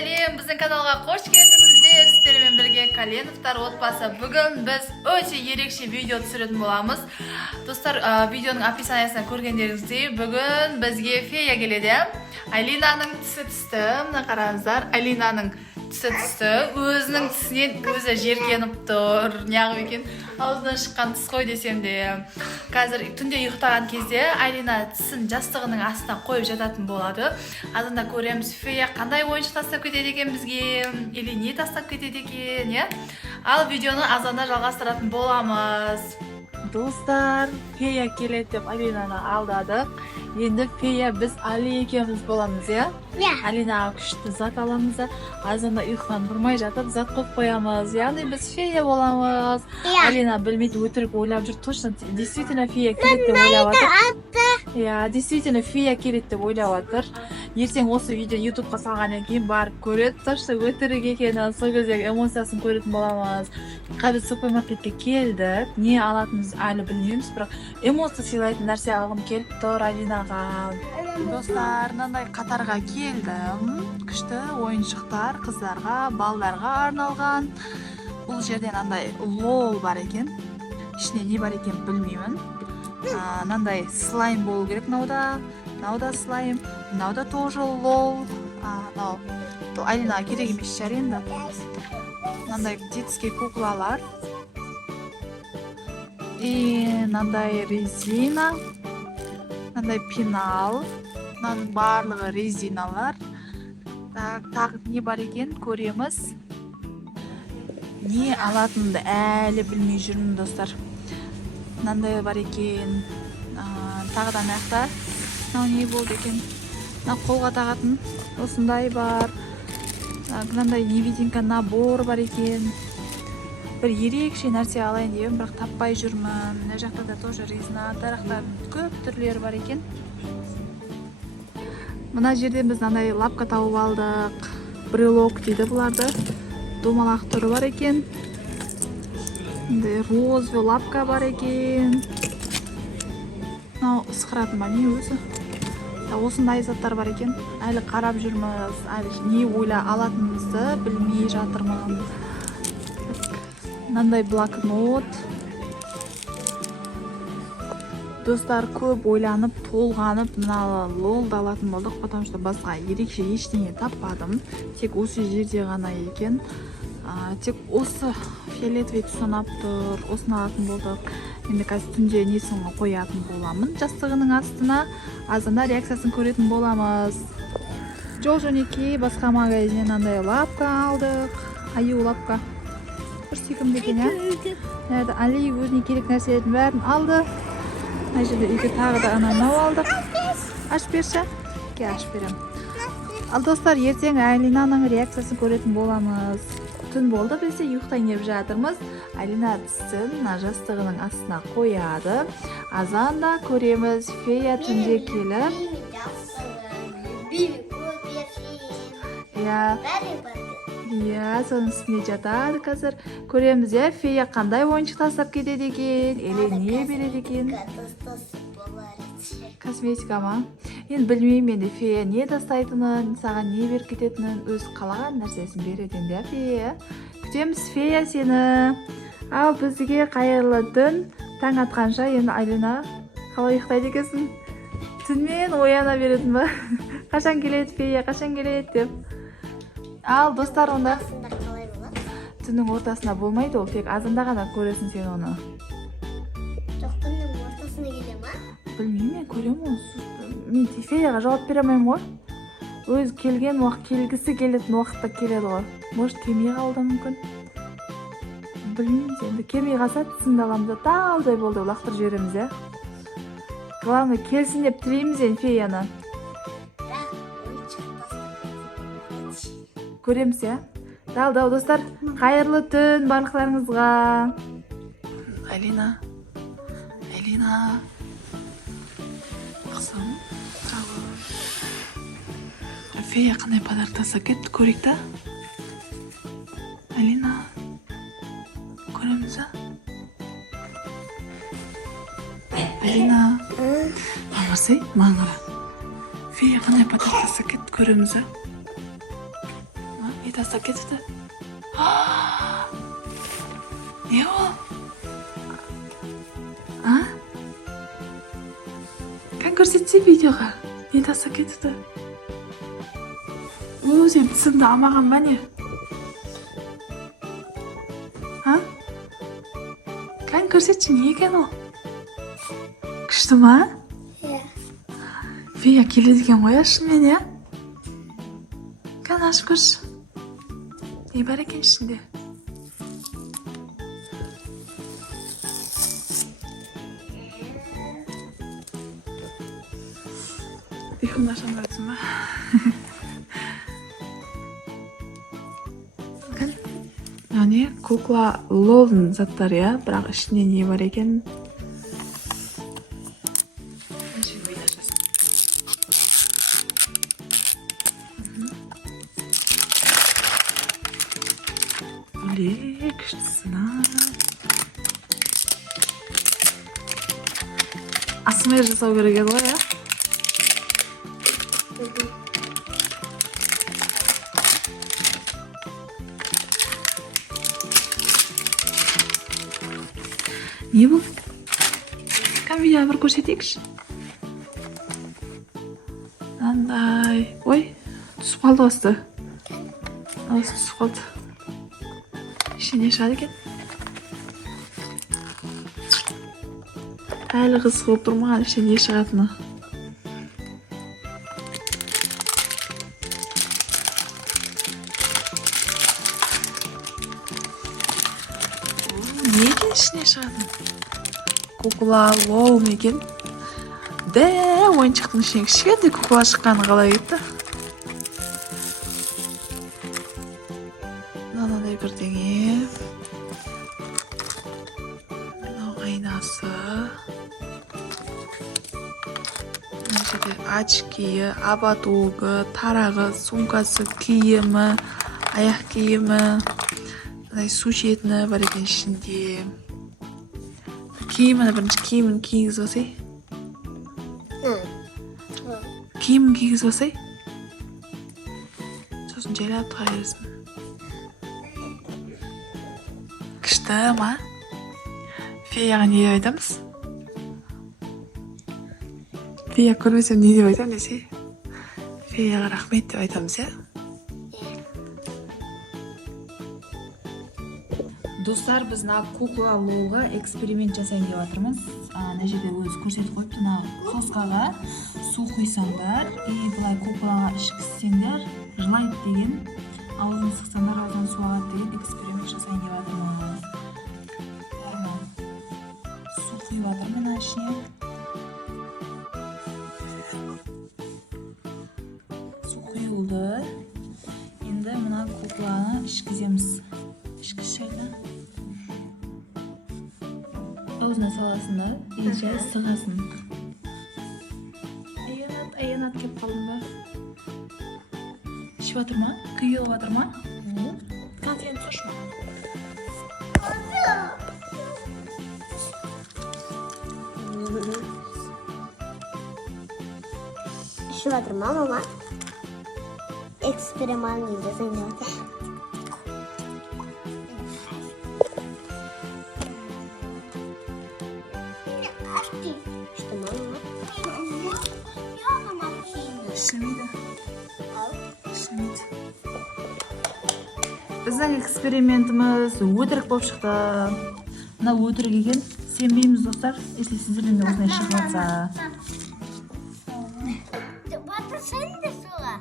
Сәлем, біздің каналға қош келдіңіздер. Сіздермен бірге Коленовтар отбасы. Бүгін біз өте ерекше видео түсіретін боламыз. Достар, видеоның описаниясынан көргендеріңіздей, бүгін бізге фея келеді. Алинаның түсі түсті. Мына қараңыздар, Алинаның түсі түсті. Өзінің түсінен өзі жеркеніп тұр. Неғып екен, аузынан шыққан түс қой десем де. Қазір түнде ұйықтаған кезде Алина түсін жастығының астына қойып жататын болады. Азында көреміз, фея қандай ойыншық тастап кетеді екен бізге, или не тастап кетеді екен, иә? Ал видеоны азанда жалғастыратын боламыз. Достар, фея келеді деп Алинаны алдадық. Енді фея біз Али екеуміз боламыз, иә? Алинаға күшті зат аламыз, азанда ұйқыдан тұрмай жатып зат қойып қоямыз. Яғни біз фея боламыз. Алина білмейді, өтірік ойлап жүр. Точно, действительно фея келеді деп ойлап жатыр. Я, действительно фея келеді деп ойлап жатыр. Ертең осы видео ютубқа салғаннан кейін барып көреді. Точно өтірік екенін, сол кездегі эмоциясын көретін боламыз. Қазір супермаркетке келдік. Не алатынымыз әлі білмейміз, бірақ эмоция сыйлайтын нәрсе алғым келіп тұр Алинаға. Достар, мынандай қатарға келдім. Күшті ойыншықтар қыздарға, балдарға арналған. Бұл жерден андай лол бар екен. Ішіне не бар екен білмеймін. Мынандай слайм болу керек мынауда. Мынауда слайм, мынауда тоже лол. Алинаға керек емес шығар енді. Мынандай детский куклалар. И мынандай резина. Мынандай пенал. Мынаның барлығы резиналар. Тағы не бар екен көреміз. Не алатынымды әлі білмей жүрмін, достар. Мынандай бар екен. Тағыдан аяқта. Мынау не болды екен? Қолға тағатын осындай бар. Мынандай невидимка набор бар екен. Бір ерекше нәрсе алайын деймін, бірақ таппай жүрмін. Мына жақта да тоже резина, тарақтардың көп түрлері бар екен. Мына жерден біз мынандай лапка тауып алдық. Брелок дейді бұларды. Домалақ түрі бар екен. Розовый лапка бар екен. Мынау ысқыратын ба не өзі? Осындай заттар бар екен. Әлі қарап жүрміз. Әлі не ойла алатынымызды білмей жатырмын. Мынандай блокнот. Достар, көп ойланып, толғанып, мына лолды алатын болдық, потому что басқа ерекше ештеңе таппадым. Тек осы жерде ғана екен. Тек осы фиолетовый түсі ұнап тұр. Осыны алатын болдық. Енді қазір түнде несін қоятын боламын. Жастығының астына азында реакциясын көретін боламыз. Жол-жөнекей басқа магазиннен андай лапка алдық. Аю лапка. Бір сүйкімді екен, иә? Али өзіне керек нәрселердің бәрін алды. Мына жерде үйге тағы да анау алдық. Аш берші. Ке, аш берем. Ал достар, ертең Алинаның реакциясын көретін боламыз. Түн болды, бізде ұйықтайын деп жатырмыз. Алина түсін жастығының астына қояды. Азанда көреміз, фея түнде келіп. Иә, соның үстіне жатады қазір. Көреміз, фея қандай ойыншық тастап кетеді екен, или не береді екен. Косметика ма? Енді білмеймін, енді фея не тастайтынын, саған не беріп кететінін, өз қалаған нәрсесін береді де фея. Күтеміз фея сені. Ал бізге қайырлы түн. Таң атқанша енді Алина қалай ұйықтайды екенсің? Түнмен ояна беретін ба? Қашан келеді фея, қашан келеді деп. Ал достар, онда түннің ортасында болмайды, ол тек азында ғана көресің сен оны. Жоқ, түннің ортасына келе ма? Білмеймін, мен көрем оны. Мен феяға жауап бере алмаймын ғой. Өз келген уақыт, келгісі келетін уақытта келеді ғой. Может, келмей қалды мүмкін. Білмеймін, енді келмей қалса түсінді аламыз, таудай болды лақтыр жібереміз, иә. Главное, келсін деп тілейміз енді феяны. Көреміз, иә. Дал-дау, достар, қайырлы түн барлықтарыңызға. Алина. Қысым. Фея қандай подарок тастап кетті, көрейік та. Алина. Көреміз, ә? Алина. Маңырсай, маңыра. Фея қандай подарок тастап кетті, көреміз, ә? не тастап кетіпті. Не ол? А? Қан көрсетсе видеоға. Не тастап кетіпті? Сен тісіңді алмаған ба не? А? Қан көрсетші, не екен ол? Күшті ма? Иә. Фея келеді екен ғой шынымен, иә? Қан ашып көрші. Не бар екен ішінде? Ұйқымды ашам баратсың ба? Қан? Яғни кукла лолдың заттары, иә? Бірақ ішінде не бар екен? Біле, күштісіна. Асмер жасау керек еді ғой, иә? Не бұл? Кән видеоны бір көрсетейікші. Андай. Ой, түсіп қалды осты. Осы түсіп қалды. İçinde шығады екен. Әлі қызық болып тұрмаған ішінде шығатыны. Не екен ішіне шығатын? Кукла лол екен. Де, ойыншықтың ішіне кішкентай кукла шыққаны қалай кетті? Мынандай бірдеңе. Мынау айнасы. Мына жерде очкиі, абатугы, тарағы, сумкасы, киімі, аяқ киімі. Мындай су ішетіні бар екен ішінде. Киіміні бірінші киімін кигізіп алсай. Киімін кигізіп алсай. Сосын жайлап тұра бересің. Күшті ма? Феяға не деп айтамыз? Фея көрмесем не деп айтам десе? Феяға рахмет деп айтамыз, иә? Достар, біз мына кукла лолға эксперимент жасайын деп жатырмыз. Мына жерде өзі көрсетіп қойыпты. Мына сосқаға су құйсаңдар, былай куклаға ішкізсеңдер, жылайды деген, аузын сықсаңдар, аузынан су алады деген эксперимент жасайын деп жатырмыз. Су құйып жатырмын мына ішіне. Су құйылды. Енді мына кукланы ішкіземіз. Ішкізшайда. Аузына саласын да, ежай сығасын. Аянат кеп қалдың ба? Ішіп жатыр ма? Күйіп жатыр ма? Қан сен тұршы ма? Ішіп жатыр ма, мама? Эксперимент жасайын деп жатыр. Что, мама? Ішімейді. Ішімейді. Біздің экспериментіміз өтірік болып шықты. Мына өтірік екен. Сенбейміз, достар. Если сіздерден де осындай шығып жатса. Батырсаң да суға.